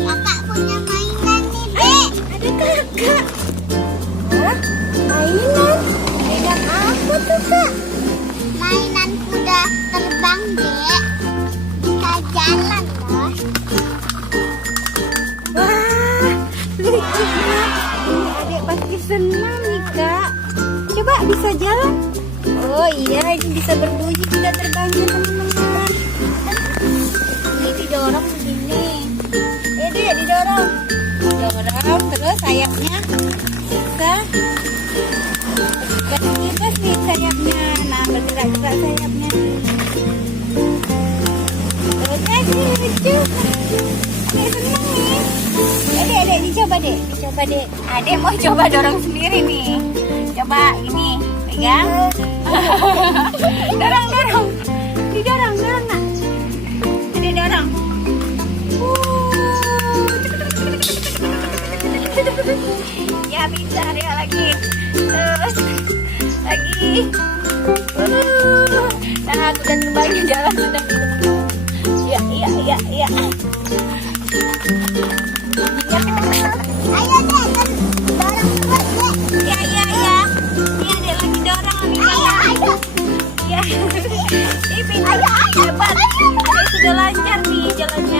Kakak punya mainan nih, Dek. Ada kakak. Hah? Mainan? Mainan apa tuh, Kak? Mainan kuda terbang, Dek. Bisa jalan loh. Wah, lucu banget. Ini adik pasti senang nih, Kak. Coba bisa jalan? Oh iya, ini bisa berbunyi kuda terbangnya, teman-teman. Ini didorong begini. Dek, didorong. Didorong, terus sayapnya bisa bebas nih sayapnya. Nah, bergerak-gerak sayapnya. Terus lucu. Adek seneng nih. Dek, dicoba dek. Dicoba dek. Adek mau coba dorong sendiri nih. Coba ini, pegang. Dorong. Didorong, nak. Adek dorong. Ya bisa dia lagi. Terus lagi. Nah, kuda terbangnya jalan sudah. Iya. Ayo, Dek. Dorong terus, Dek. Iya. Ini ada lagi dorong nih. Ayo. Iya. Ini pintar. Hebat. Adek sudah lancar nih jalannya.